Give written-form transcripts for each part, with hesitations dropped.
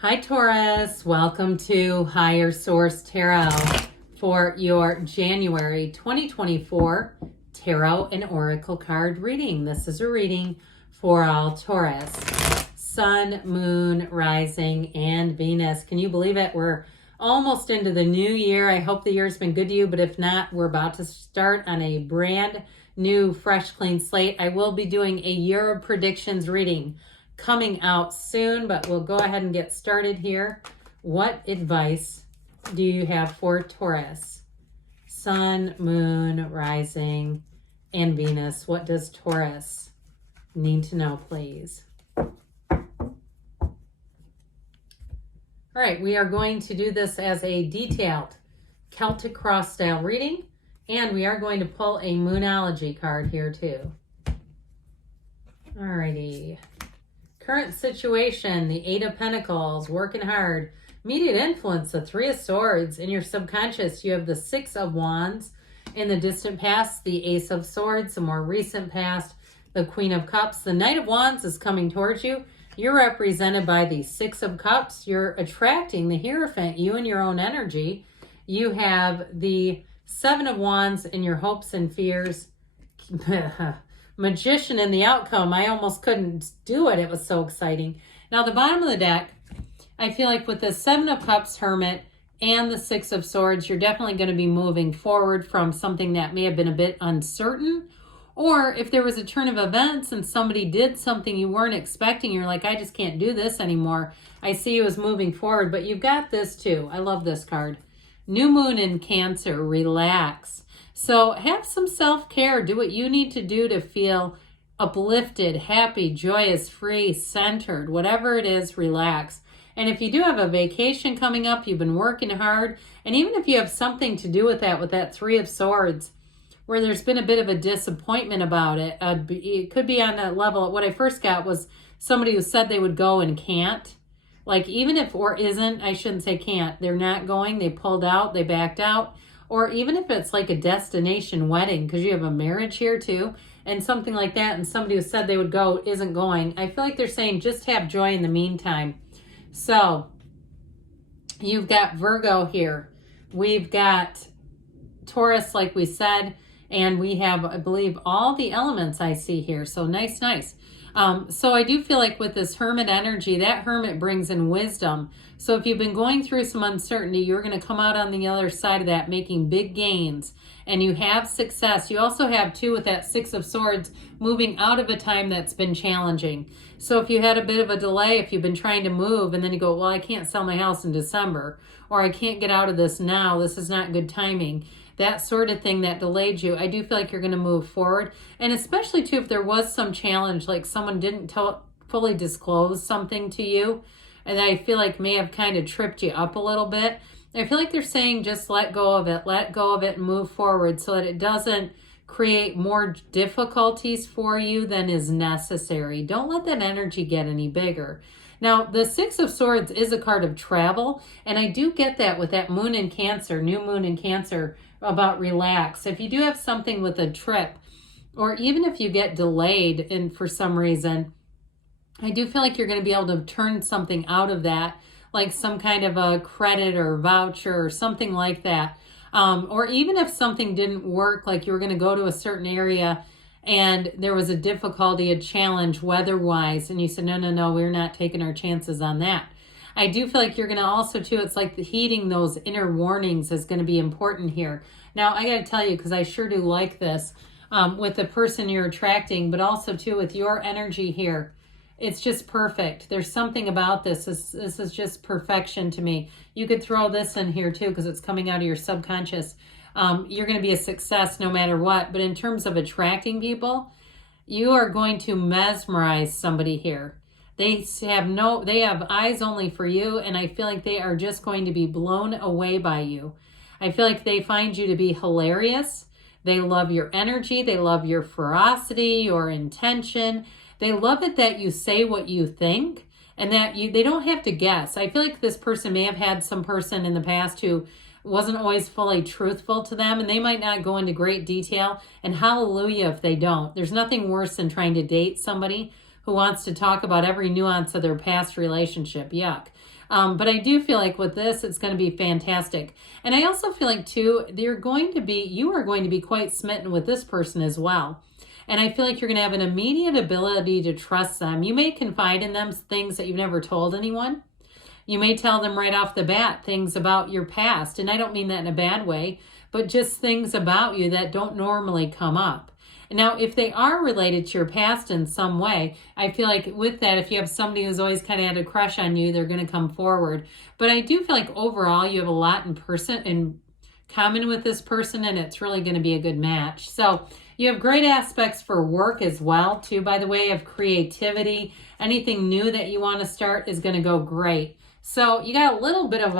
Hi Taurus, welcome to Higher Source Tarot for your January 2024 Tarot and Oracle card reading. This is a reading for all Taurus. Sun, Moon, Rising, and Venus. Can you believe it? We're almost into the new year. I hope the year's been good to you, but if not, we're about to start on a brand new, fresh, clean slate. I will be doing a year of predictions reading coming out soon, but we'll go ahead and get started here. What advice do you have for Taurus? Sun, Moon, Rising, and Venus. What does Taurus need to know, please? All right, we are going to do this as a detailed Celtic cross style reading, and we are going to pull a Moonology card here too. All righty. Current situation, the Eight of Pentacles, working hard. Immediate influence, the Three of Swords. In your subconscious, you have the Six of Wands. In the distant past, the Ace of Swords. The more recent past, the Queen of Cups. The Knight of Wands is coming towards you. You're represented by the Six of Cups. You're attracting the Hierophant, you and your own energy. You have the Seven of Wands in your hopes and fears. Magician in the outcome. I almost couldn't do it. It was so exciting. Now, the bottom of the deck, I feel like with the Seven of Cups, Hermit, and the Six of Swords, you're definitely going to be moving forward from something that may have been a bit uncertain. Or if there was a turn of events and somebody did something you weren't expecting, you're like, I just can't do this anymore. I see you as moving forward, but you've got this too. I love this card. New Moon in Cancer, relax. So have some self-care. Do what you need to do to feel uplifted, happy, joyous, free, centered. Whatever it is, relax. And if you do have a vacation coming up, you've been working hard, and even if you have something to do with that Three of Swords, where there's been a bit of a disappointment about it, it could be on that level. What I first got was somebody who said they would go and can't. Like even if, or isn't, I shouldn't say can't. They're not going, they pulled out, they backed out. Or even if it's like a destination wedding, because you have a marriage here too, and something like that, and somebody who said they would go isn't going. I feel like they're saying just have joy in the meantime. So you've got Virgo here. We've got Taurus, like we said, and we have, I believe, all the elements I see here. So nice, nice. So I do feel like with this Hermit energy, that Hermit brings in wisdom. So if you've been going through some uncertainty, you're going to come out on the other side of that making big gains, and you have success. You also have, too, with that Six of Swords, moving out of a time that's been challenging. So if you had a bit of a delay, if you've been trying to move and then you go, well, I can't sell my house in December, or I can't get out of this now, this is not good timing, that sort of thing that delayed you, I do feel like you're going to move forward. And especially, too, if there was some challenge, like someone didn't fully disclose something to you, and I feel like may have kind of tripped you up a little bit. I feel like they're saying just let go of it and move forward so that it doesn't create more difficulties for you than is necessary. Don't let that energy get any bigger. Now, the Six of Swords is a card of travel, and I do get that with that Moon in Cancer, New Moon in Cancer, about relax. If you do have something with a trip, or even if you get delayed and for some reason, I do feel like you're going to be able to turn something out of that, like some kind of a credit or voucher or something like that. Or even if something didn't work, like you were going to go to a certain area and there was a difficulty, a challenge weather-wise, and you said, no, we're not taking our chances on that. I do feel like you're going to also, too, it's like the heeding those inner warnings is going to be important here. Now, I got to tell you, because I sure do like this, with the person you're attracting, but also, too, with your energy here. It's just perfect. There's something about this. This is just perfection to me. You could throw this in here, too, because it's coming out of your subconscious. You're going to be a success no matter what. But in terms of attracting people, you are going to mesmerize somebody here. They have eyes only for you, and I feel like they are just going to be blown away by you. I feel like they find you to be hilarious. They love your energy. They love your ferocity, your intention. They love it that you say what you think and that they don't have to guess. I feel like this person may have had some person in the past who wasn't always fully truthful to them, and they might not go into great detail, and hallelujah if they don't. There's nothing worse than trying to date somebody who wants to talk about every nuance of their past relationship. Yuck. But I do feel like with this, it's going to be fantastic. And I also feel like too, you are going to be quite smitten with this person as well. And I feel like you're going to have an immediate ability to trust them. You may confide in them things that you've never told anyone. You may tell them right off the bat things about your past. And I don't mean that in a bad way, but just things about you that don't normally come up. Now, if they are related to your past in some way, I feel like with that, if you have somebody who's always kind of had a crush on you, they're going to come forward. But I do feel like overall, you have a lot in common with this person, and it's really going to be a good match. So you have great aspects for work as well, too, by the way, of creativity. Anything new that you want to start is going to go great. So you got a little bit of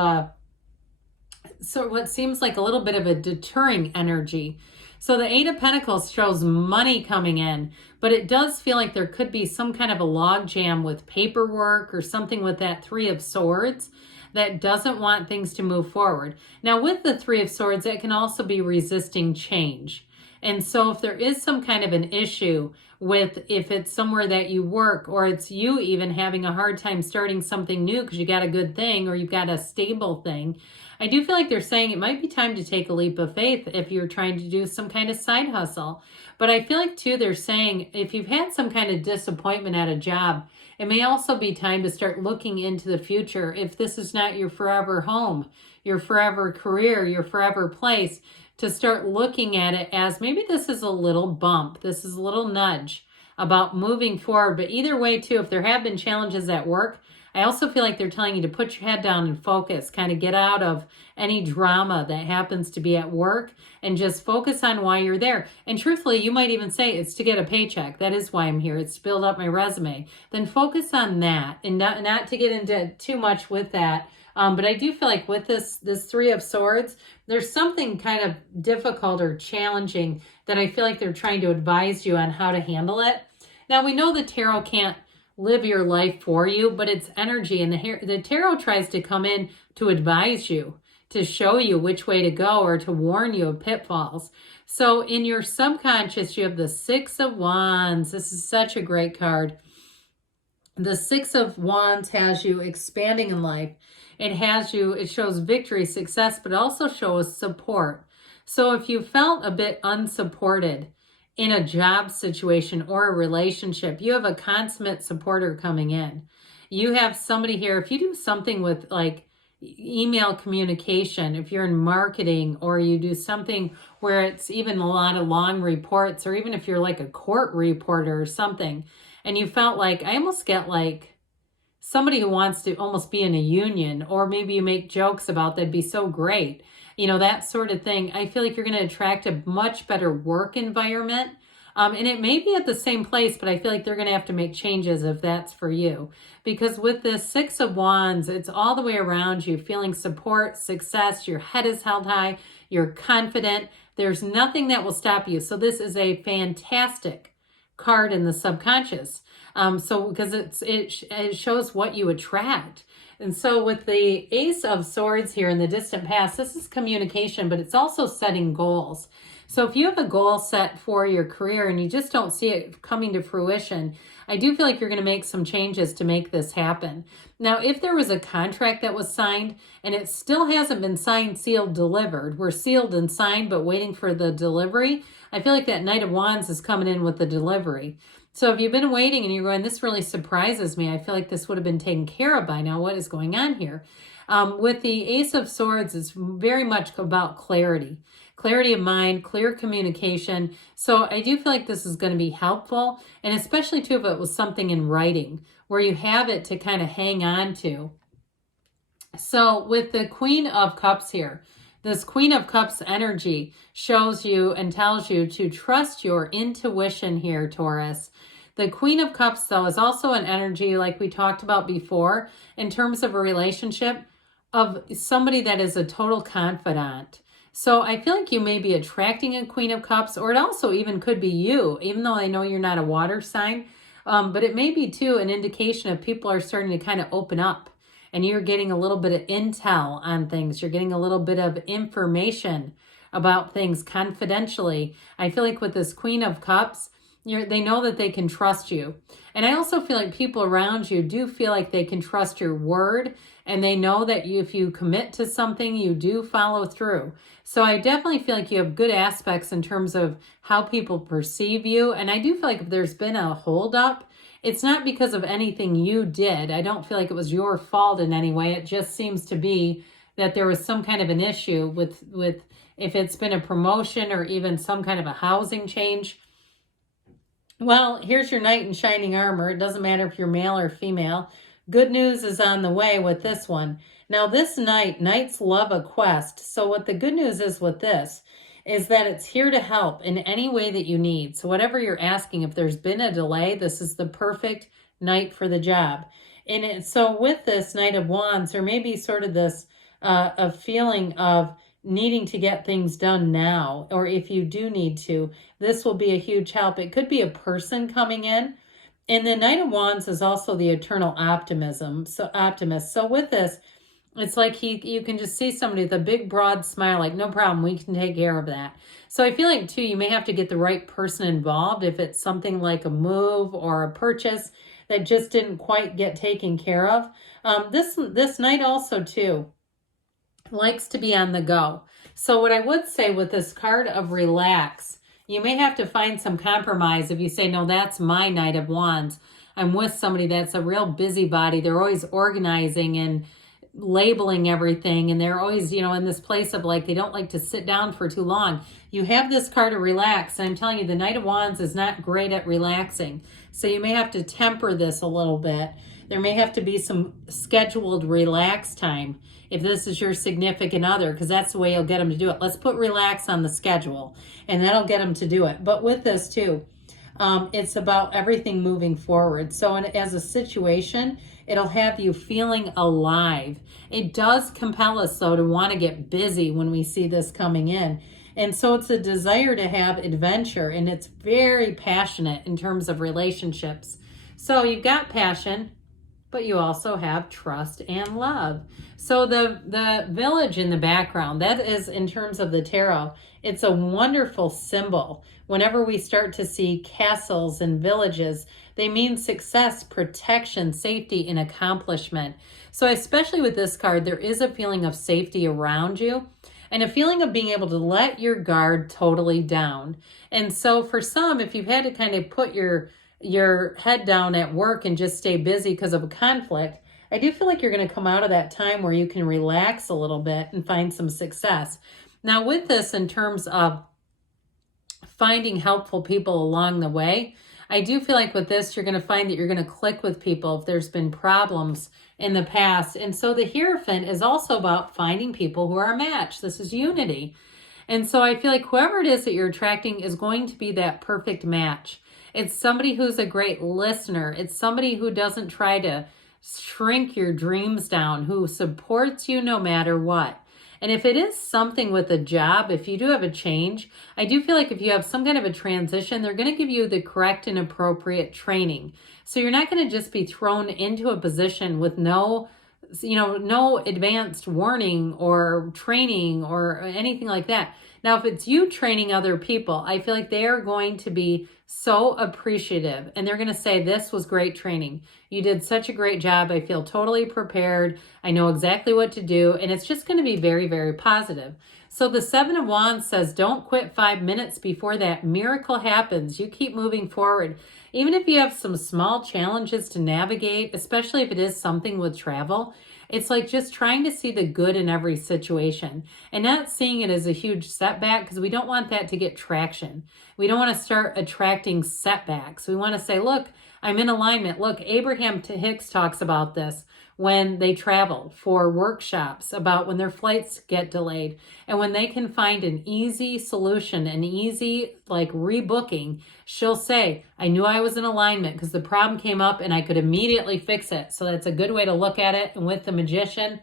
what seems like a little bit of a deterring energy. So the Eight of Pentacles shows money coming in, but it does feel like there could be some kind of a log jam with paperwork or something with that Three of Swords that doesn't want things to move forward. Now with the Three of Swords, it can also be resisting change. And so if there is some kind of an issue with, if it's somewhere that you work, or it's you even having a hard time starting something new because you got a good thing or you've got a stable thing, I do feel like they're saying it might be time to take a leap of faith if you're trying to do some kind of side hustle. But I feel like too, they're saying if you've had some kind of disappointment at a job, it may also be time to start looking into the future. If this is not your forever home, your forever career, your forever place, to start looking at it as maybe this is a little bump. This is a little nudge about moving forward. But either way too, if there have been challenges at work, I also feel like they're telling you to put your head down and focus, kind of get out of any drama that happens to be at work and just focus on why you're there. And truthfully, you might even say it's to get a paycheck. That is why I'm here. It's to build up my resume. Then focus on that and not to get into too much with that. But I do feel like with this Three of Swords, there's something kind of difficult or challenging that I feel like they're trying to advise you on how to handle it. Now, we know the tarot can't live your life for you, but it's energy, and the tarot tries to come in to advise you, to show you which way to go or to warn you of pitfalls. So in your subconscious, you have the Six of Wands. This is such a great card. The Six of Wands has you expanding in life. It shows victory, success, but also shows support. So if you felt a bit unsupported in a job situation or a relationship, you have a consummate supporter coming in. You have somebody here, if you do something with like email communication, if you're in marketing, or you do something where it's even a lot of long reports, or even if you're like a court reporter or something, and you felt like, I almost get like somebody who wants to almost be in a union, or maybe you make jokes about that'd be so great. You know, that sort of thing. I feel like you're going to attract a much better work environment. And it may be at the same place, but I feel like they're going to have to make changes if that's for you. Because with this Six of Wands, it's all the way around you, feeling support, success, your head is held high, you're confident. There's nothing that will stop you. So this is a fantastic card in the subconscious. Because it shows what you attract. And so with the Ace of Swords here in the distant past, this is communication, but it's also setting goals. So if you have a goal set for your career and you just don't see it coming to fruition, I do feel like you're going to make some changes to make this happen. Now, if there was a contract that was signed and it still hasn't been signed, sealed, delivered, we're sealed and signed, but waiting for the delivery, I feel like that Knight of Wands is coming in with the delivery. So if you've been waiting and you're going, this really surprises me, I feel like this would have been taken care of by now. What is going on here? With the Ace of Swords, it's very much about clarity. Clarity of mind, clear communication. So I do feel like this is going to be helpful. And especially too if it was something in writing where you have it to kind of hang on to. So with the Queen of Cups here, this Queen of Cups energy shows you and tells you to trust your intuition here, Taurus. The Queen of Cups, though, is also an energy like we talked about before in terms of a relationship of somebody that is a total confidant. So I feel like you may be attracting a Queen of Cups, or it also even could be you, even though I know you're not a water sign. But it may be, too, an indication of people are starting to kind of open up. And you're getting a little bit of intel on things. You're getting a little bit of information about things confidentially. I feel like with this Queen of Cups, they know that they can trust you. And I also feel like people around you do feel like they can trust your word, and they know that if you commit to something, you do follow through. So I definitely feel like you have good aspects in terms of how people perceive you. And I do feel like if there's been a holdup, it's not because of anything you did. I don't feel like it was your fault in any way. It just seems to be that there was some kind of an issue with if it's been a promotion or even some kind of a housing change. Well, here's your knight in shining armor. It doesn't matter if you're male or female. Good news is on the way with this one. Now this knights love a quest. So what the good news is with this is that it's here to help in any way that you need. So whatever you're asking, if there's been a delay, this is the perfect knight for the job. And so with this Knight of Wands, there may be sort of this a feeling of needing to get things done now, or if you do need to, this will be a huge help. It could be a person coming in. And the Knight of Wands is also the eternal optimist. So with this, it's like you can just see somebody with a big, broad smile, like, no problem, we can take care of that. So I feel like, too, you may have to get the right person involved if it's something like a move or a purchase that just didn't quite get taken care of. This knight also, too, likes to be on the go. So what I would say with this card of relax, you may have to find some compromise if you say, no, that's my Knight of Wands. I'm with somebody that's a real busybody. They're always organizing and labeling everything, and they're always, in this place of like, they don't like to sit down for too long. You have this card of relax, and I'm telling you, the Knight of Wands is not great at relaxing. So you may have to temper this a little bit. There may have to be some scheduled relax time if this is your significant other, because that's the way you'll get them to do it. Let's put relax on the schedule, and that'll get them to do it. But with this too, it's about everything moving forward. So as a situation, it'll have you feeling alive. It does compel us, though, to want to get busy when we see this coming in. And so it's a desire to have adventure, and it's very passionate in terms of relationships. So you've got passion, but you also have trust and love. So the village in the background, that is, in terms of the tarot, it's a wonderful symbol. Whenever we start to see castles and villages, they mean success, protection, safety, and accomplishment. So especially with this card, there is a feeling of safety around you and a feeling of being able to let your guard totally down. And so for some, if you've had to kind of put your head down at work and just stay busy because of a conflict, I do feel like you're going to come out of that time where you can relax a little bit and find some success. Now with this, in terms of finding helpful people along the way, I do feel like with this, you're going to find that you're going to click with people if there's been problems in the past. And so the Hierophant is also about finding people who are a match. This is unity. And so I feel like whoever it is that you're attracting is going to be that perfect match. It's somebody who's a great listener. It's somebody who doesn't try to shrink your dreams down, who supports you no matter what. And if it is something with a job, if you do have a change, I do feel like if you have some kind of a transition, they're going to give you the correct and appropriate training. So you're not going to just be thrown into a position with no advanced warning or training or anything like that. Now, if it's you training other people, I feel like they are going to be so appreciative, and they're going to say, this was great training. You did such a great job. I feel totally prepared. I know exactly what to do. And it's just going to be very, very positive. So the Seven of Wands says, don't quit 5 minutes before that miracle happens. You keep moving forward. Even if you have some small challenges to navigate, especially if it is something with travel, it's like just trying to see the good in every situation and not seeing it as a huge setback, because we don't want that to get traction. We don't want to start attracting setbacks. We want to say, look, I'm in alignment. Look, Abraham Hicks talks about this when they travel for workshops, about when their flights get delayed and when they can find an easy solution, an easy rebooking. She'll say, I knew I was in alignment because the problem came up and I could immediately fix it. So that's a good way to look at it. And with the Magician,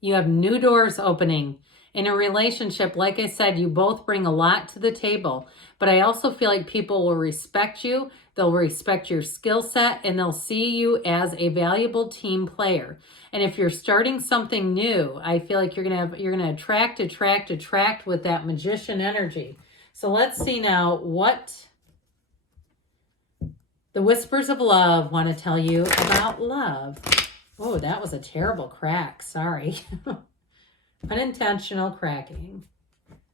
you have new doors opening. In a relationship, like I said, you both bring a lot to the table, but I also feel like people will respect you. They'll respect your skill set, and they'll see you as a valuable team player. And if you're starting something new, I feel like you're gonna attract with that Magician energy. So let's see now, what The whispers of love want to tell you about love. Oh, that was a terrible crack. Sorry. Unintentional cracking.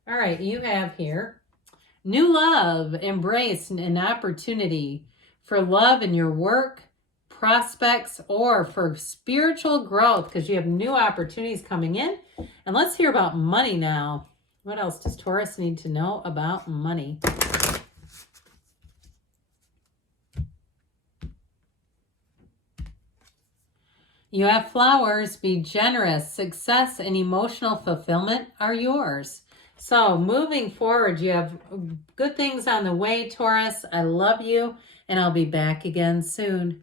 All right, you have here new love, embrace an opportunity for love in your work, prospects, or for spiritual growth because you have new opportunities coming in. And let's hear about money now. What else does Taurus need to know about money? You have flowers. Be generous. Success and emotional fulfillment are yours. So moving forward, you have good things on the way, Taurus. I love you, and I'll be back again soon.